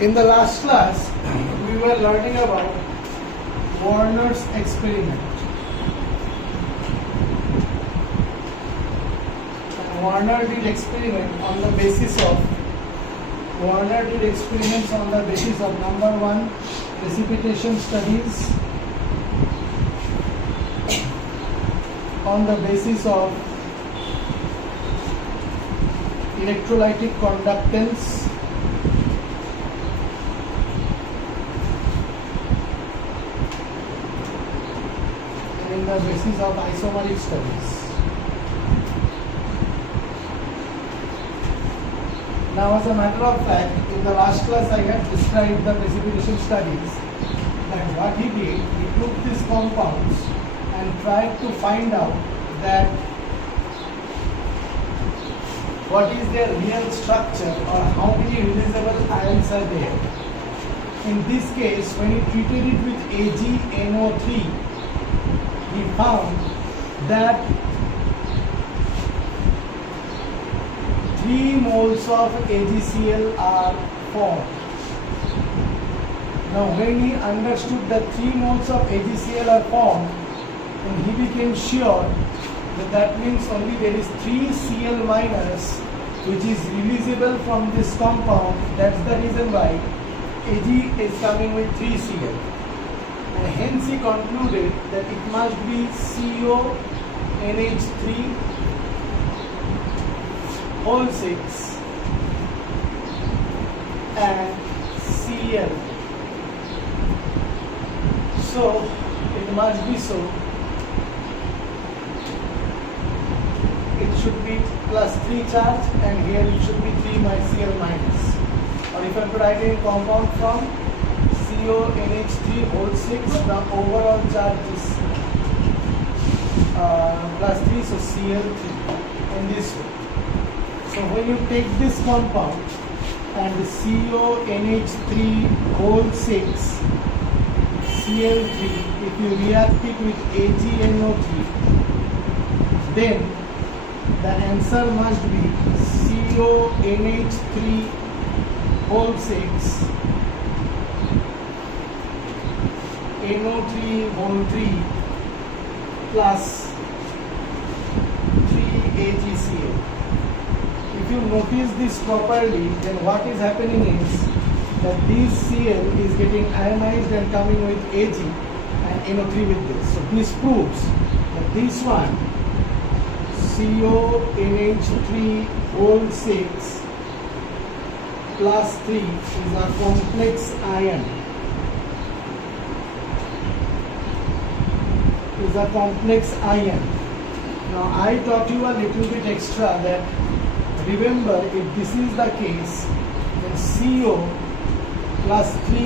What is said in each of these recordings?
In the last class, we were learning about Warner's experiment. And Warner did experiments on the basis of number one, precipitation studies, on the basis of electrolytic conductance, and in the basis of isomeric studies. Now, as a matter of fact, in the last class I had described the precipitation studies, that what he did, he took these compounds and tried to find out that what is their real structure or how many releasable ions are there. In this case, when he treated it with AgNO3, he found that 3 moles of AgCl are formed. Now, when he understood that 3 moles of AgCl are formed, and he became sure that that means only there is 3 Cl minus which is releasable from this compound. That's the reason why Ag is coming with 3 Cl. And hence he concluded that it must be CONH3 whole 6 and Cl. So it must be so. It should be plus 3 charge, and here it should be 3 Cl minus. Or if I am writing compound from CONH3 whole 6, the overall charge is plus 3, so Cl3 in this way. So when you take this compound and CONH3 whole 6 Cl3, if you react it with AgNO3, then the answer must be CONH3 whole 6 NO3 whole 3 plus 3 AgCl. If you notice this properly, then what is happening is that this Cl is getting ionized and coming with Ag and NO3 with this. So this proves that this one CONH3 whole 6 plus 3 is a complex ion. Now I taught you a little bit extra that remember, if this is the case, then CO plus 3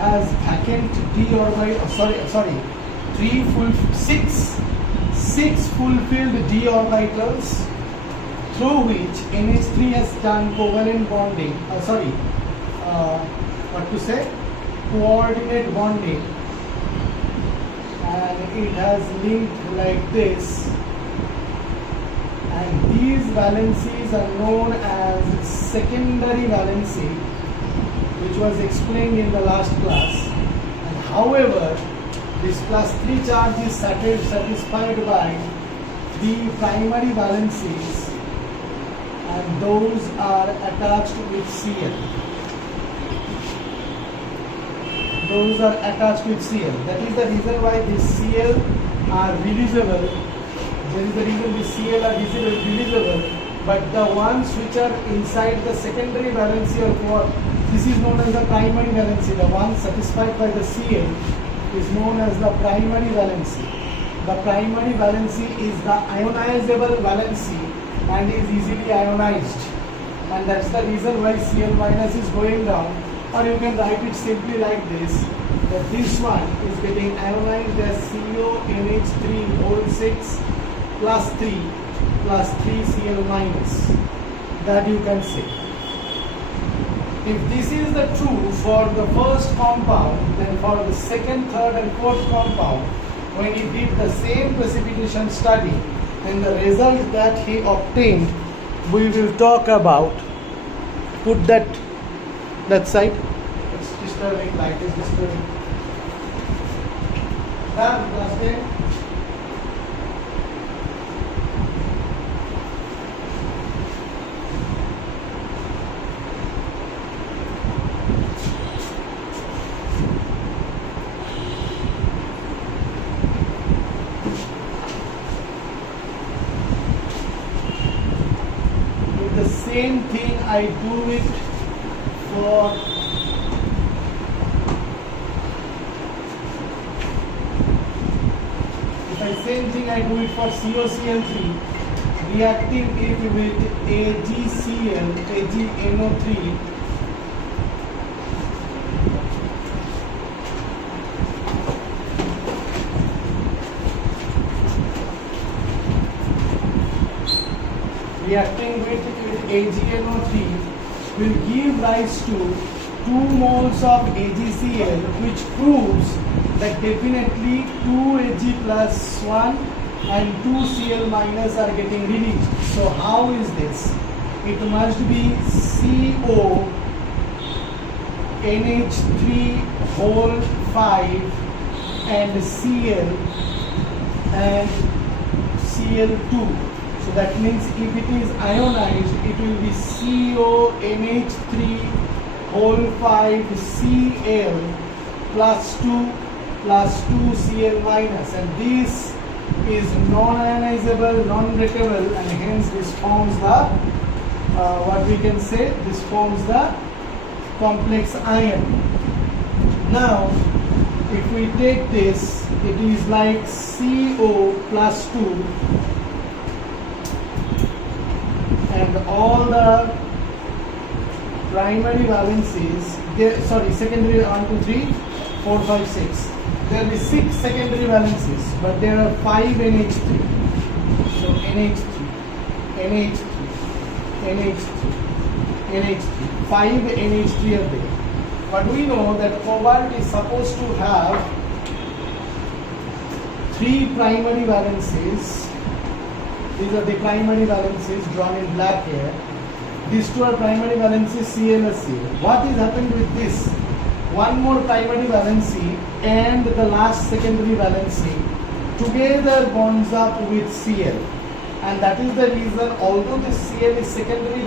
has vacant d orbital, six fulfilled d orbitals through which NH3 has done covalent bonding, coordinate bonding, and it has linked like this, and these valencies are known as secondary valency, which was explained in the last class. And however, this plus 3 charge is satisfied by the primary valencies, and those are attached with Cl. That is the reason why these Cl are releasable. But the ones which are inside the secondary valency or this is known as the primary valency. The one satisfied by the Cl is known as the primary valency. The primary valency is the ionizable valency and is easily ionized, and that's the reason why Cl minus is going down. Or you can write it simply like this, that this one is getting ionized as CONH3 whole 6 plus 3 Cl minus. That you can say. If this is the true for the first compound, then for the second, third and fourth compound, when he did the same precipitation study, then the result that he obtained, we will talk about. Put that side. disturbing, light is disturbing. Done, class 10. Same thing I do it for same thing I do it for COCl3, reacting it with AgCl, AgNO3, reacting with AgNO3 will give rise to 2 moles of AgCl, which proves that definitely 2Ag plus 1 and 2Cl minus are getting released. So how is this? It must be CO NH3 whole 5 and Cl and Cl2. So that means if it is ionized, it will be CONH3 whole 5 Cl plus 2 Cl minus, and this is non-ionizable, non-breakable, and hence this forms the what we can say, this forms the complex ion. Now if we take this, it is like CO plus 2 and all the primary valencies, secondary 1, 2, 3, 4, 5, 6. There will be 6 secondary valencies, but there are 5 NH3. So NH3, NH3, NH3, NH3. 5 NH3 are there. But we know that cobalt is supposed to have 3 primary valencies. These are the primary valencies drawn in black here. These 2 are primary valencies ClSCl. What is happened with this? One more primary valency and the last secondary valency together bonds up with Cl, and that is the reason, although this Cl is secondary,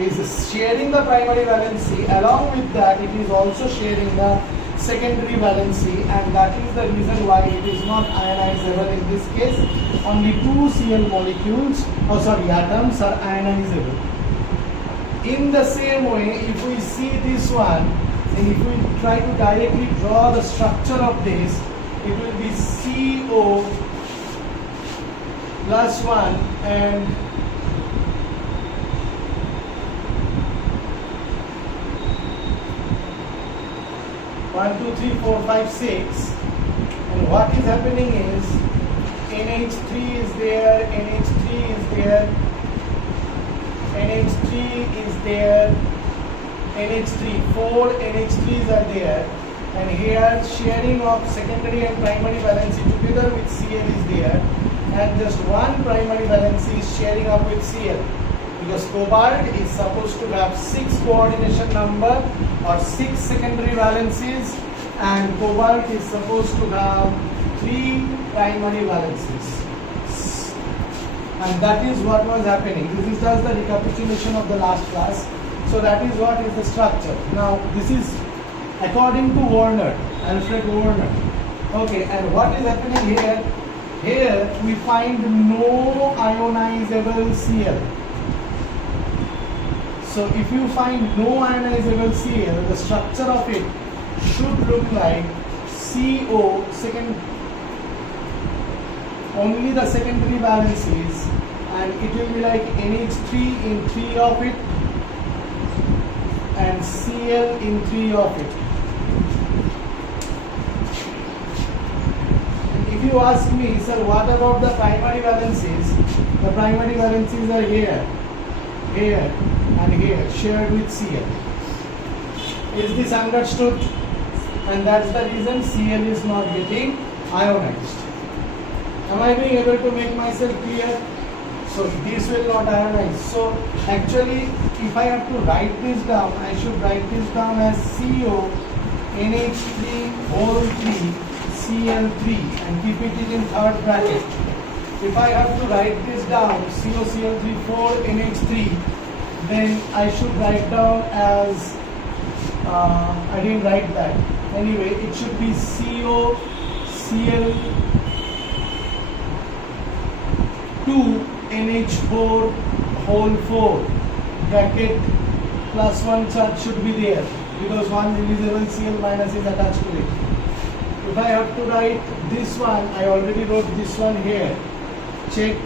is sharing the primary valency, along with that it is also sharing the secondary valency, and that is the reason why it is not ionizable. In this case, only 2 Cl molecules, atoms are ionizable. In the same way, if we see this one, and if we try to directly draw the structure of this, it will be CO plus 1 and one, 2, 3, 4, 5, 6. And what is happening is NH3 is there, NH3 is there, NH3 is there, NH3, 4 NH3s are there, and here sharing of secondary and primary valency together with Cl is there, and just one primary valency is sharing up with Cl, because cobalt is supposed to have 6 coordination number or 6 secondary valencies, and cobalt is supposed to have 3 primary valencies. And that is what was happening. This is just the recapitulation of the last class. So that is what is the structure. Now this is according to Alfred Werner. Okay, and what is happening here? Here we find no ionizable Cl. So if you find no ionizable Cl, the structure of it should look like CO only the secondary valencies, and it will be like NH3 in 3 of it and Cl in 3 of it. And if you ask me, sir, what about the primary valencies? The primary valencies are here, here and here, shared with Cl. Is this understood? And that's the reason Cl is not getting ionized. Am I being able to make myself clear? So this will not ionize. So actually, if I have to write this down, I should write this down as CO NH3 whole 3 Cl3 and keep it in third bracket. If I have to write this down, COCl3 4 NH3, then I should write down as I didn't write that. Anyway, it should be COCl2 NH4 whole 4 bracket plus 1 charge should be there because one releasable Cl minus is attached to it. If I have to write this one, I already wrote this one here. Check.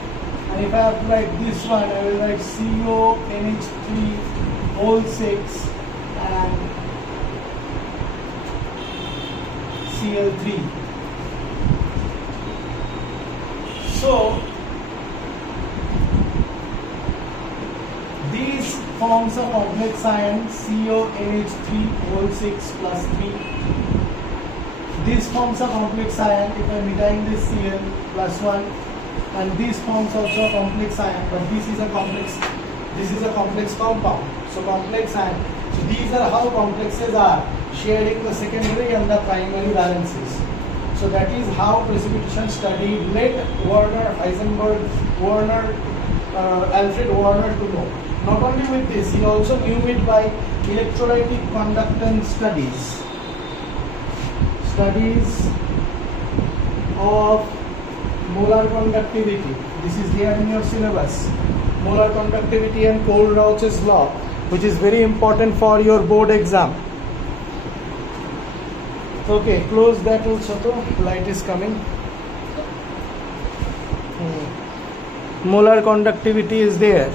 And if I have to write this one, I will write CONH3 whole 6 and Cl3. So these forms a complex ion CONH3 whole 6 plus 3. This forms a complex ion if I am retaining this Cl plus 1, and this forms also a complex ion, but this is a complex compound. So complex ion. So these are how complexes are sharing the secondary and the primary valencies. So that is how precipitation studied. Let Werner, Heisenberg, Werner, Alfred Werner to know. Not only with this, he also knew it by electrolytic conductance studies. Studies of molar conductivity. This is there in your syllabus. Molar conductivity and Kohl-Rauch's law, which is very important for your board exam. Okay, close that also. Light is coming. Molar conductivity is there.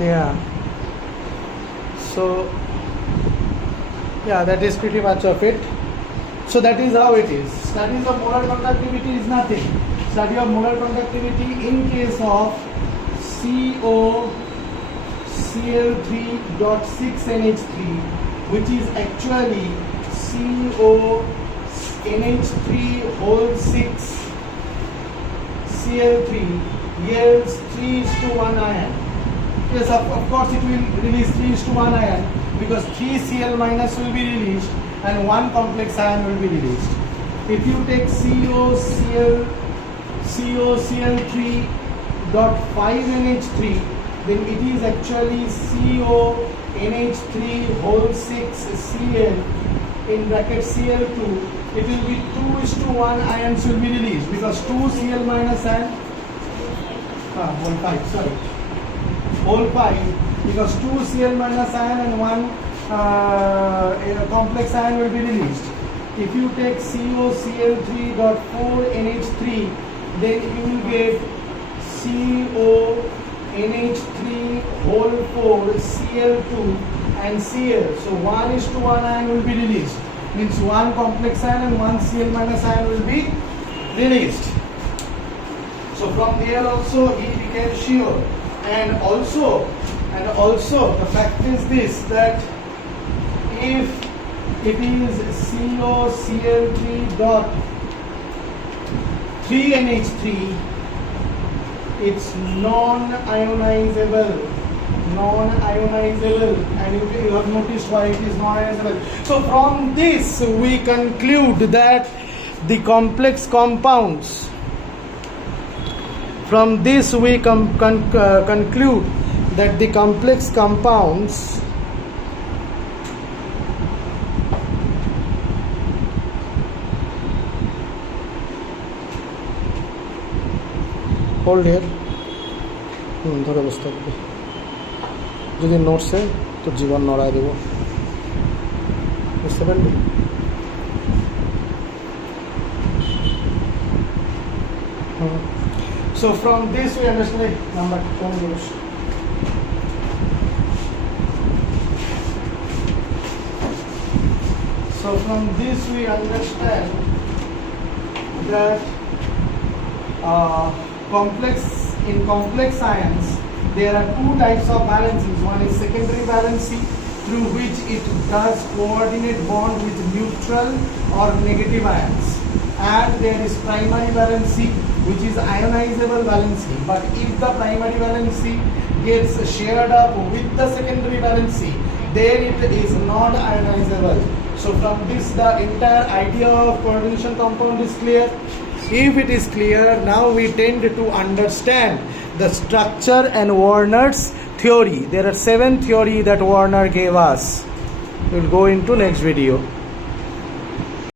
Yeah. So, yeah, that is pretty much of it. So that is how it is. Studies of molar conductivity is nothing. Study of molar conductivity in case of COCl3.6NH3, which is actually CONH3 whole 6 Cl3 yields 3:1 ion. Yes, of course it will release 3:1 ion because 3 Cl minus will be released and 1 complex ion will be released. If you take COCl3.5 NH3, then it is actually CONH3 whole 6 Cl in bracket Cl2. It will be 2:1 ions will be released because 2 Cl minus and whole 5, sorry. Whole 5 because 2 Cl minus ion and 1 complex ion will be released. If you take COCl3.4 NH3, then you will get CONH3 whole 4 Cl2 and Cl. So 1:1 ion will be released. Means 1 complex ion and 1 Cl minus ion will be released. So from there also he became sure. And also the fact is this, that if it is COCl3.3 NH3, it's non-ionizable, and you have noticed why it is non-ionizable. So from this we conclude that the complex compounds. From this we conclude that the complex compounds hold here ধরে বসতে হবে যদি নোটসে তো জীবন নড়ায় দেব বুঝতে পারলি So from this we understand number 10 years. So from this we understand that in complex ions there are two types of valencies. One is secondary valency through which it does coordinate bond with neutral or negative ions. And there is primary valency, which is ionizable valency. But if the primary valency gets shared up with the secondary valency, then it is not ionizable. So from this, the entire idea of coordination compound is clear. If it is clear, now we tend to understand the structure and Werner's theory. There are 7 theories that Werner gave us. We'll go into next video.